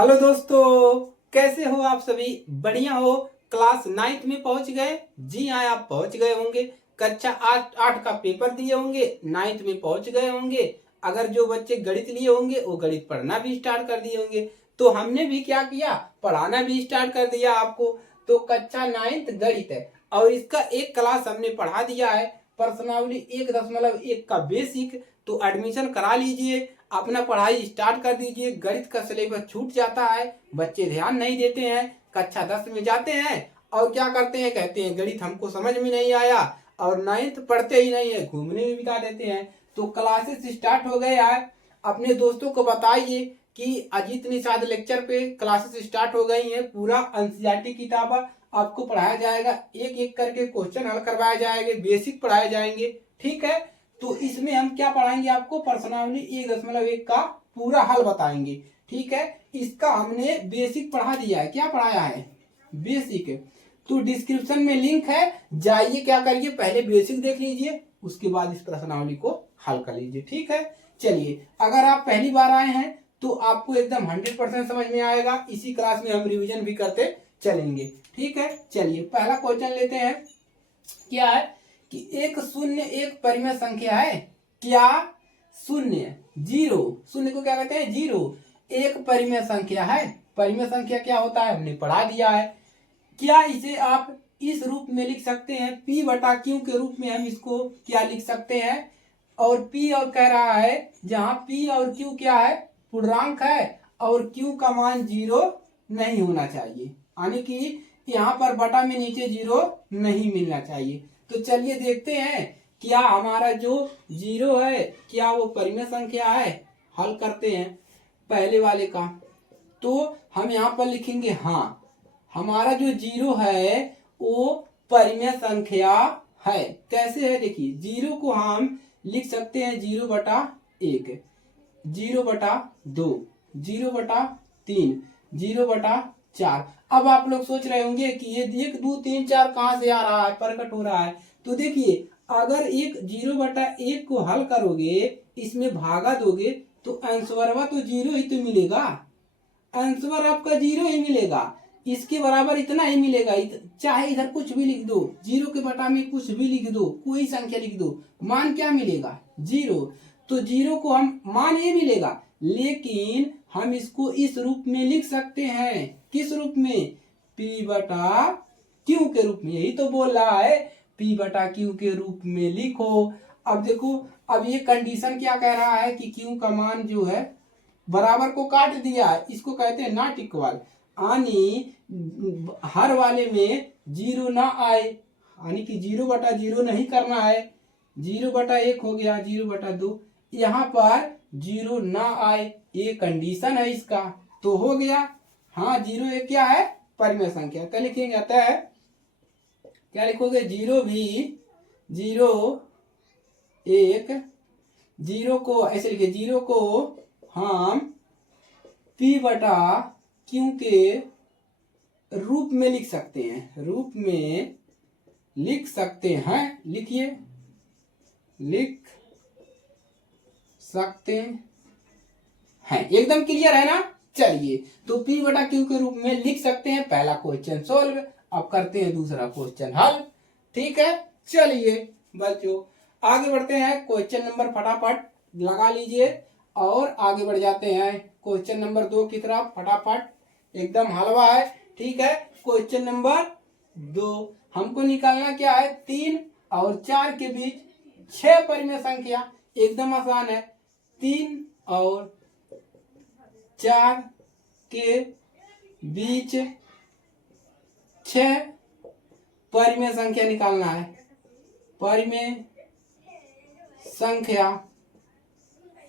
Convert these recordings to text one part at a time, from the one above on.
Hello दोस्तों, कैसे हो आप सभी? बढ़िया हो? क्लास 9th में पहुंच गए? जी हाँ, आप पहुंच गए होंगे। कक्षा 8 का पेपर दिए होंगे, 9th में पहुंच गए होंगे। अगर जो बच्चे गणित लिए होंगे वो गणित पढ़ना भी स्टार्ट कर दिए होंगे। तो हमने भी क्या किया, पढ़ाना भी स्टार्ट कर दिया आपको। तो कक्षा 9th गणित है और इसका एक क्लास हमने पढ़ा दिया है, पर्सनावली 1.1 का बेसिक। तो एडमिशन करा लीजिए, अपना पढ़ाई स्टार्ट कर दीजिए। गणित का सिलेबस छूट जाता है, बच्चे ध्यान नहीं देते हैं। कक्षा 10 में जाते हैं और क्या करते हैं, कहते हैं गणित हमको समझ में नहीं आया, और 9th पढ़ते ही नहीं है, घूमने में बिता देते हैं। तो क्लासेस स्टार्ट हो गए है। अपने दोस्तों को बताइए कि अजीत निषाद लेक्चर पे क्लासेस स्टार्ट हो गई हैं। पूरा एनसीईआरटी किताब आपको पढ़ाया जाएगा, एक एक करके क्वेश्चन हल करवाए जाएंगे, बेसिक पढ़ाए जाएंगे। ठीक है, तो इसमें हम क्या पढ़ाएंगे, आपको पर्सनावली 1.1 का पूरा हल बताएंगे। ठीक है, इसका हमने बेसिक पढ़ा दिया है। क्या पढ़ाया है? बेसिक। तो डिस्क्रिप्शन में लिंक है, जाइए क्या करिए, पहले बेसिक देख लीजिए, उसके बाद इस प्रश्नावली को हल कर लीजिए। ठीक है, चलिए, अगर आप पहली बार आए हैं तो आपको एकदम 100% समझ में आएगा। इसी क्लास में हम रिवीजन भी करते चलेंगे। ठीक है, चलिए पहला क्वेश्चन लेते हैं। क्या है कि एक शून्य एक परिमेय संख्या है। क्या? शून्य, जीरो। शून्य को क्या कहते हैं? जीरो। एक परिमेय संख्या है। परिमेय संख्या क्या होता है हमने पढ़ा दिया है। क्या इसे आप इस रूप में लिख सकते हैं, P बटा Q के रूप में हम इसको क्या लिख सकते हैं? और P और कह रहा है, जहां P और Q क्या है, पूर्णांक है, और Q का मान 0 नहीं होना चाहिए, यानी कि यहाँ पर बटा में नीचे 0 नहीं मिलना चाहिए। तो चलिए देखते हैं, क्या हमारा जो 0 है क्या वो परिमेय संख्या है? हल करते हैं पहले वाले का। तो हम यहाँ पर लिखेंगे हाँ, हमारा जो 0 है वो परिमेय संख्या है। कैसे है देखिए, 0 को हम लिख सकते हैं 0/1, 0/2, 0/3, 0/4। अब आप लोग सोच रहे होंगे कि ये 1 2 3 4 कहाँ से आ रहा है, प्रकट हो रहा है। तो देखिए, अगर एक 0/1 को हल करोगे, इसमें भागा दोगे, तो आंसर तो 0 ही तो मिलेगा। आंसर आपका 0 ही मिलेगा, इसके बराबर इतना ही मिलेगा। चाहे इधर कुछ भी लिख दो, 0 के बटा में कुछ भी लिख दो, कोई संख्या लिख दो, मान क्या मिलेगा? 0। तो 0 को हम मान ये मिलेगा, लेकिन हम इसको इस रूप में लिख सकते हैं। किस रूप में? P बटा Q के रूप में। यही तो बोल रहा है, P बटा Q के रूप में लिखो। अब देखो, अब ये कंडीशन क्या कह रहा है कि Q का मान जो है, बराबर को काट दिया है, इसको कहते हैं नॉट इक्वल, यानी हर वाले में 0 ना आए, यानी कि 0/0 नहीं करना है। 0/1 हो गया, 0/2, यहाँ पर 0 ना आए, ये कंडीशन है इसका। तो हो गया हाँ, 0 एक क्या है? परिमेय संख्या। क्या लिखेंगे? आता है क्या लिखोगे? 0 भी 0 1, 0 को ऐसे लिखे, 0 को हम P बटा Q के रूप में लिख सकते हैं, रूप में लिख सकते हैं। लिखिए, लिख सकते हैं। एकदम क्लियर है ना? चलिए, तो P बटा Q के रूप में लिख सकते हैं। पहला क्वेश्चन सोल्व। अब करते हैं दूसरा क्वेश्चन हल। ठीक है, चलिए बच्चों आगे बढ़ते हैं। क्वेश्चन नंबर फटाफट लगा लीजिए और आगे बढ़ जाते हैं क्वेश्चन नंबर 2 की तरफ। फटाफट, एकदम हलवा है। ठीक है, क्वेश्चन नंबर 2 हमको निकालना क्या है? 3 और 4 के बीच 6 परिमेय संख्या। एकदम आसान है। 3 और 4 के बीच 6 परिमेय संख्या निकालना है। परिमेय संख्या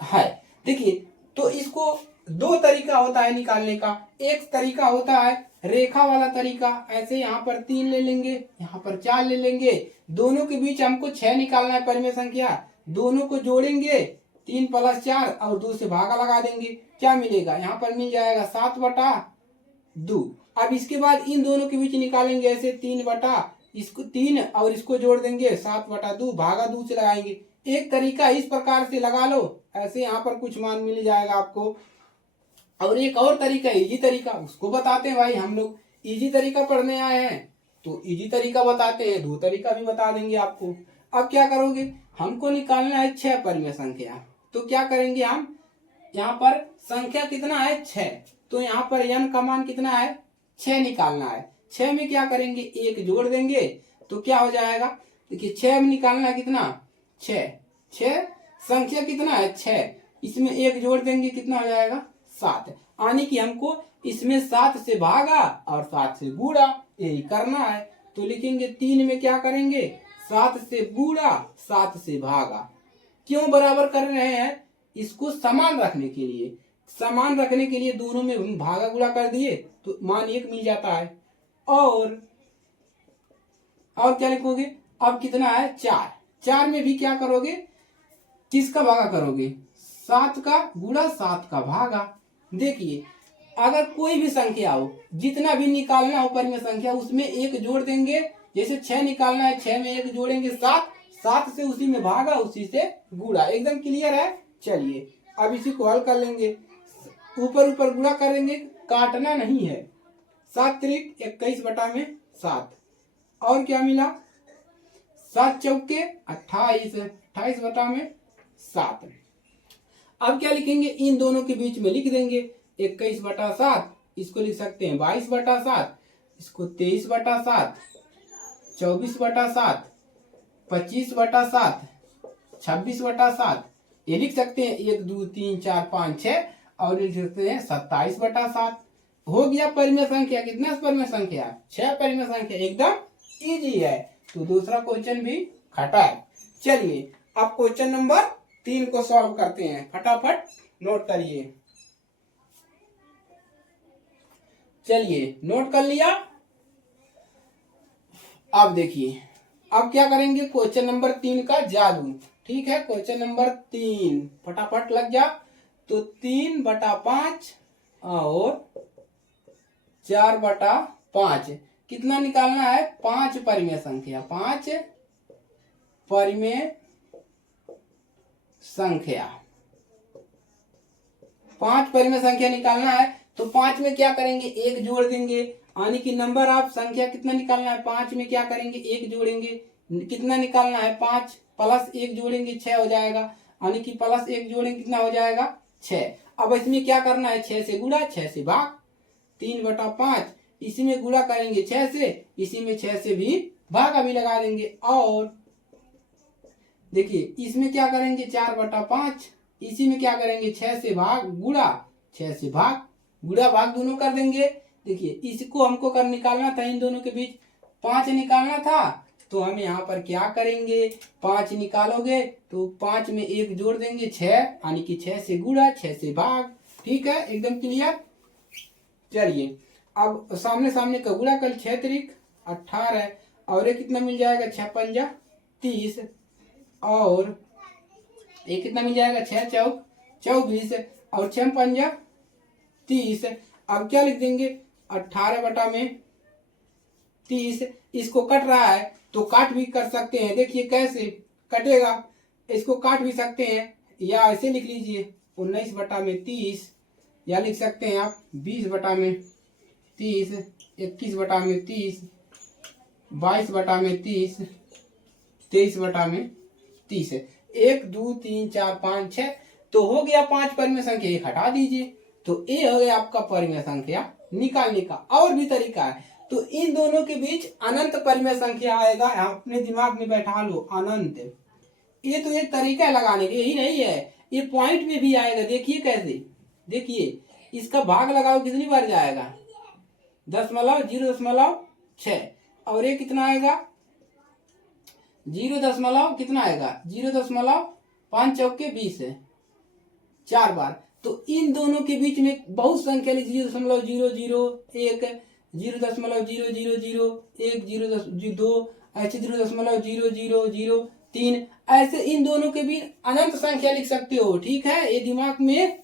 है। देखिए, तो इसको दो तरीका होता है निकालने का। एक तरीका होता है रेखा वाला तरीका, ऐसे यहाँ पर 3 ले लेंगे, यहाँ पर 4 ले लेंगे, दोनों के बीच हमको 6 निकालना है परिमेय संख्या। दोनों को जोड़ेंगे, 3 + 4 और 2 से भागा लगा देंगे। क्या मिलेगा? यहाँ पर मिल जाएगा 7/2। अब इसके बाद इन दोनों के बीच निकालेंगे, ऐसे 3 और इसको जोड़ देंगे, 7/2, भागा 2 से लगाएंगे। एक तरीका इस प्रकार से लगा लो, ऐसे यहाँ पर कुछ मान मिल जाएगा आपको। और एक और तरीका इजी तरीका, उसको बताते हैं भाई हम लोग। इजी तरीका पढ़ने आए हैं तो इजी तरीका बताते हैं, दो तरीका भी बता देंगे आपको। अब क्या करोगे, हमको निकालना है 6 परिमेय संख्या। तो क्या करेंगे हम, यहाँ पर संख्या कितना है 6, तो यहाँ पर n का मान कितना है 6 निकालना है। 6 में क्या करेंगे, एक जोड़ देंगे तो क्या हो जाएगा, देखिए 6 में निकालना है कितना 6, 6 संख्या कितना है 6, इसमें एक जोड़ देंगे कितना हो जाएगा 7, यानी कि हमको इसमें 7 से भागा और 7 से गुणा, यही करना है। तो लिखेंगे 3 में क्या करेंगे 7 से गुणा 7 से भागा। क्यों बराबर कर रहे हैं, इसको समान रखने के लिए, समान रखने के लिए दोनों में भागा गुणा कर दिए तो मान 1 मिल जाता है। और क्या लिखोगे, अब कितना है 4, 4 में भी क्या करोगे, किसका भागा करोगे 7 का गुणा 7 का भागा। देखिए अगर कोई भी संख्या हो, जितना भी निकालना हो परिमेय संख्या, उसमें एक जोड़ देंगे। जैसे 6 निकालना है, 6 में एक जोड़ेंगे 7, 7 से उसी में भागा उसी से गुणा। एकदम क्लियर है। चलिए अब इसी को हल कर लेंगे, ऊपर ऊपर गुणा करेंगे, काटना नहीं है। 7 त्रिक 21/7 और क्या मिला 7 चौके 28, 28/7। अब क्या लिखेंगे, इन दोनों के बीच में लिख देंगे 21/7, इसको लिख सकते हैं 22/7, इसको 23/7, 24/7, 25/7, 26/7, ये लिख सकते हैं 1 2 3 4 5 6, और लिख सकते हैं 27/7। हो गया परिमेय संख्या, कितना परिमेय संख्या 6 परिमेय संख्या, एकदम इजी है। तो दूसरा क्वेश्चन भी खटा है। चलिए अब क्वेश्चन नंबर 3 को सॉल्व करते हैं, फटाफट नोट करिए। चलिए नोट कर लिया। अब देखिए अब क्या करेंगे, क्वेश्चन नंबर 3 का जादू। ठीक है, क्वेश्चन नंबर 3 फटाफट लग जा। तो 3/5 और 4/5 कितना निकालना है, 5 परिमेय संख्या, 5 परिमेय संख्या, 5 परिमेय संख्या निकालना है। तो 5 में क्या करेंगे, एक जोड़ देंगे, यानी कि नंबर ऑफ संख्या कितना निकालना है, 5 में क्या करेंगे एक जोड़ेंगे, कितना निकालना है 5 प्लस 1 जोड़ेंगे 6 हो जाएगा, यानी कि प्लस 1 जोड़ेंगे कितना हो जाएगा 6। अब इसमें क्या करना है 6 से गुणा 6 से भाग, 3/5 इसी में गुणा करेंगे 6 से, इसी में 6 से भी भाग अभी लगा देंगे। और देखिए इसमें क्या करेंगे 4/5, इसी में क्या करेंगे 6 से भाग गुणा 6 से भाग, गुणा भाग दोनों कर देंगे। देखिए इसको हमको कर निकालना था, इन दोनों के बीच 5 निकालना था, तो हम यहाँ पर क्या करेंगे 5 निकालोगे तो 5 में एक जोड़ देंगे 6, यानी कि 6 से गुणा 6 से भाग। ठीक है, एकदम क्लियर। चलिए अब सामने सामने का गुणा कर, 6 त्रिक 18 और ये कितना मिल जाएगा 6 पंजा 30, और ये कितना मिल जाएगा 6 चौक 24 और 6 पंजा 30। अब क्या लिख देंगे 18/30, इसको कट रहा है तो काट भी कर सकते हैं। देखिए कैसे कटेगा, इसको काट भी सकते हैं, या ऐसे लिख लीजिए 19/30, या लिख सकते हैं आप 20/30, 21/30, 22/30, 23/30। 1 2 3 4 5 6 तो हो गया 5 परिमेय संख्या, एक हटा दीजिए तो ये हो गया आपका परिमेय संख्या निकालने का। और भी तरीका है, तो इन दोनों के बीच अनंत परिमेय संख्या आएगा, अपने दिमाग में बैठा लो अनंत। ये तो एक तरीका है लगाने का, यही नहीं है, ये पॉइंट में भी आएगा। देखिए कैसे, देखिए इसका भाग लगाओ कितनी बार जाएगा 0.6, और ये कितना आएगा 0. कितना आएगा 0.5 चौके 20 है 4 बार। तो इन दोनों के बीच में बहुत संख्या 0.001, 0.0001, 0.02, ऐसे 0.0003, ऐसे इन दोनों के बीच अनंत संख्या लिख सकते हो। ठीक है, ये दिमाग में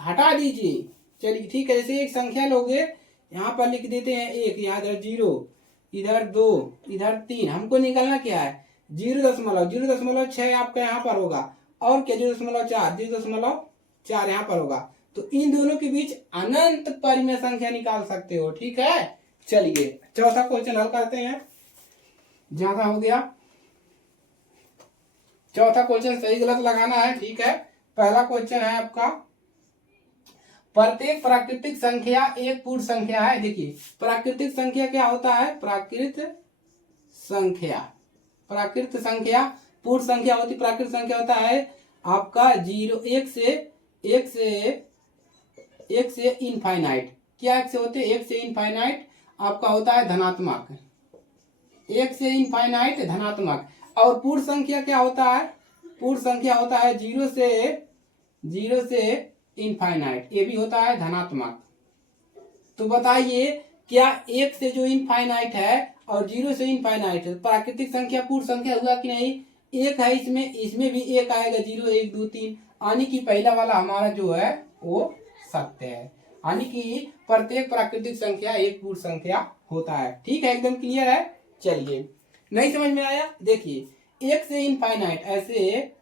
हटा दीजिए। चलिए ठीक है, जैसे एक संख्या लोगे यहाँ पर लिख देते हैं 1, यहाँ इधर 0, इधर 2, इधर 3, हमको निकालना क्या है 0.06 आपका यहाँ पर होगा, और क्या 0.4 यहाँ पर होगा। तो इन दोनों के बीच अनंत परिमेय संख्या निकाल सकते हो। ठीक है, चलिए चौथा क्वेश्चन हल करते हैं। ज्यादा हो गया, चौथा क्वेश्चन सही गलत लगाना है। ठीक है, पहला क्वेश्चन है आपका, प्रत्येक प्राकृतिक संख्या एक पूर्ण संख्या है। देखिए प्राकृतिक संख्या क्या होता है, प्राकृत संख्या पूर्ण संख्या होती, प्राकृत संख्या होता है आपका 0 एक से इनफाइनाइट। क्या एक से होते हैं, एक से इनफाइनाइट आपका होता है धनात्मक, एक से इनफाइनाइट धनात्मक। और पूर्ण संख्या क्या होता है, पूर्ण संख्या होता है 0 से इनफाइनाइट, ये भी होता है धनात्मक। तो बताइए क्या एक से जो इनफाइनाइट है और 0 से इनफाइनाइट है, प्राकृतिक संख्या पूर्ण संख्या हुआ कि नहीं। एक है इसमें, इसमें भी एक आएगा, 0 1 2 3, यानी कि पहला वाला हमारा जो है वो सत्य है, यानी कि प्रत्येक प्राकृतिक संख्या एक पूर्ण संख्या होता है। ठीक है, एकदम क्लियर है। चलिए नहीं समझ में आया, देखिए एक से इनफाइनाइट ऐसे,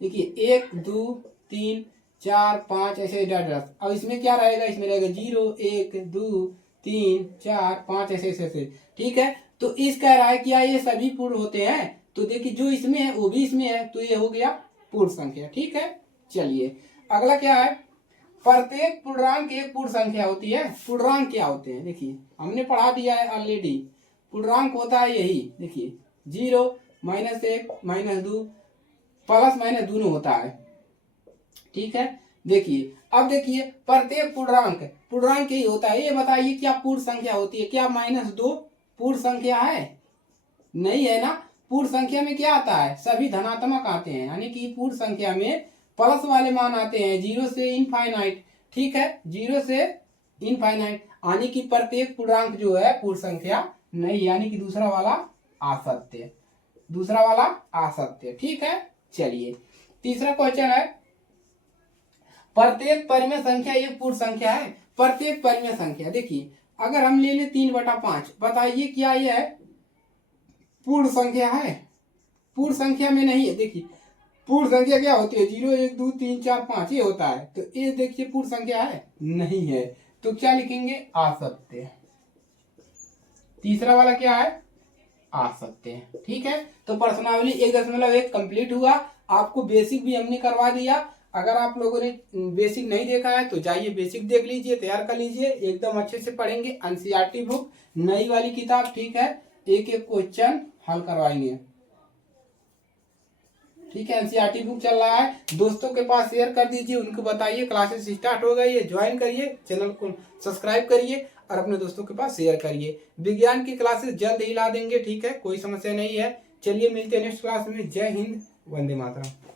देखिए 1 2 3 4 5 ऐसे 10। अब इसमें क्या रहेगा, इसमें रहेगा 0 1 2 3 4 5 ऐसे ऐसे। ठीक है, तो इस कह रहा है कि ये सभी पूर्ण होते हैं, तो देखिए जो इसमें है वो भी इसमें है, तो ये हो गया पूर्ण संख्या। ठीक है, चलिए अगला क्या है, प्रत्येक पूर्णांक एक पूर्ण संख्या होती है। पूर्णांक क्या होते हैं, देखिए हमने पढ़ा दिया है ऑलरेडी। पूर्णांक होता है यही, देखिए 0 -1 -2 प्लस माइनस दोनों होता है। ठीक है, देखिए अब देखिए प्रत्येक पूर्णांक यही होता है। ये बताइए क्या पूर्ण संख्या होती है, क्या -2 पूर्ण संख्या है, नहीं है ना। पूर्ण संख्या में क्या आता है, सभी धनात्मक आते हैं, यानी कि पूर्ण संख्या में प्लस वाले मान आते हैं 0 से इनफाइनाइट। ठीक है, 0 से इनफाइनाइट, यानी कि प्रत्येक पूर्णांक जो है पूर्ण संख्या नहीं, यानी कि दूसरा वाला असत्य, दूसरा वाला असत्य। ठीक है, चलिए तीसरा क्वेश्चन है, प्रत्येक परिमेय संख्या एक पूर्ण संख्या है। प्रत्येक परिमेय संख्या, देखिए अगर हम ले लें 3/5, बताइए क्या यह है पूर्ण संख्या है, पूर्ण संख्या में नहीं है। देखिए पूर्ण संख्या क्या होती है, 0 1 2 3 4 5 ये होता है, तो ये देखिए पूर्ण संख्या है, नहीं है, तो क्या लिखेंगे, असत्य। तीसरा वाला क्या है, असत्य। ठीक है, तो प्रश्नावली 1.1 कंप्लीट हुआ। आपको बेसिक भी हमने करवा दिया। अगर आप लोगों ने बेसिक नहीं देखा है तो जाइए बेसिक देख लीजिए, तैयार कर लीजिए, एकदम अच्छे से पढ़ेंगे। एनसीईआरटी बुक नई वाली किताब, ठीक है, एक एक क्वेश्चन हल करवाएंगे। ठीक है, एनसीईआरटी बुक चल रहा है, दोस्तों के पास शेयर कर दीजिए, उनको बताइए क्लासेस स्टार्ट हो गई है, ज्वाइन करिए, चैनल को सब्सक्राइब करिए और अपने दोस्तों के पास शेयर करिए। विज्ञान की क्लासेस जल्द ही ला देंगे। ठीक है, कोई समस्या नहीं है। चलिए मिलते हैं नेक्स्ट क्लास में। जय हिंद, वंदे मातरम।